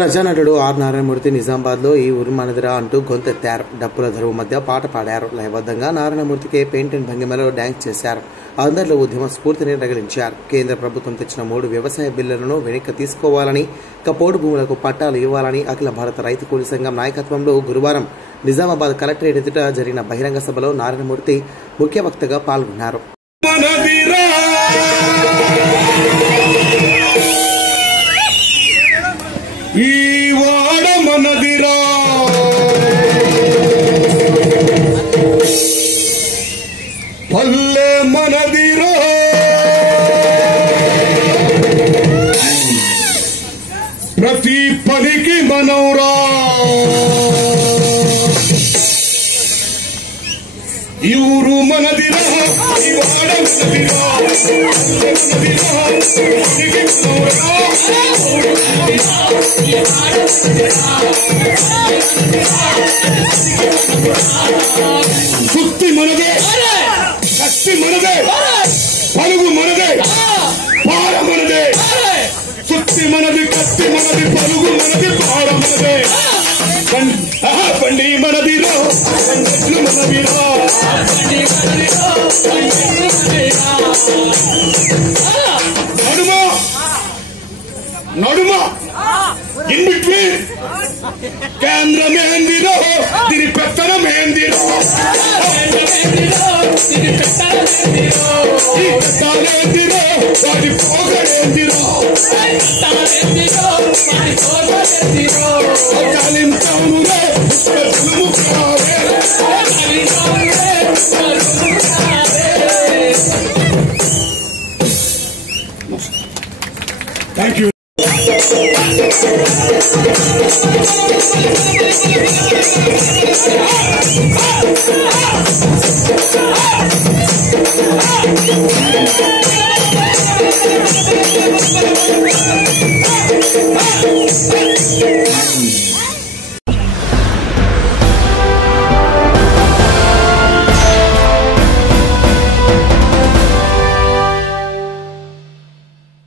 ప్రజానటుడు are Narayanamurthy నిజామాబాద్లో ఈ ఊరు మనదిరా అంటూ గొంతెత్తారు. డప్పుల ధరువు మధ్య పాట పాడారు. లయబద్ధంగా నారాయణమూర్తికి పెయింటింగ్ భంగిమలో డ్యాన్స్ చేశారు. అందరిలో ఉద్యమ స్ఫూర్తిని రగిలించారు. కేంద్ర ప్రభుత్వం తెచ్చిన 3 వ్యవసాయ బిల్లులను వెనక్కి తీసుకోవాలని, కపోడు భూములకు పట్టాలు ఇవ్వాలని అఖిల భారత రైతు కూలీ సంఘం నాయకత్వంలో గురువారం నిజామాబాద్ కలెక్టరేట్ ఎదుట జరిగిన బహిరంగ సభలో నారాయణమూర్తి ముఖ్య వక్తగా పాల్గొన్నారు. ఈ వాడ మనదిరా, పల్లె మనదిరా, ప్రతి పనికి మనవురా, ఈ ఊరు మనదిరా, ఈ వాడ మనదిరా, పనికి మనవురా. సుత్తి మనదే, కత్తి మనదే, పలుగు మనదే, పార మనదే. సుత్తి మనది, కత్తి మనది, పలుగు మనది, పార మనదే. బండి మనదిరా, పంచెట్లు మనదిరా, నడుమా నడుమా ఇన్ బిట్వీన్ కేంద్రమేందిరో, దీని పెత్తనమేందిరో, ఈ పెత్తాలేందిరో, వాటి పోగడేందిరో, కాలించానురే థ్యాంక్ యూ.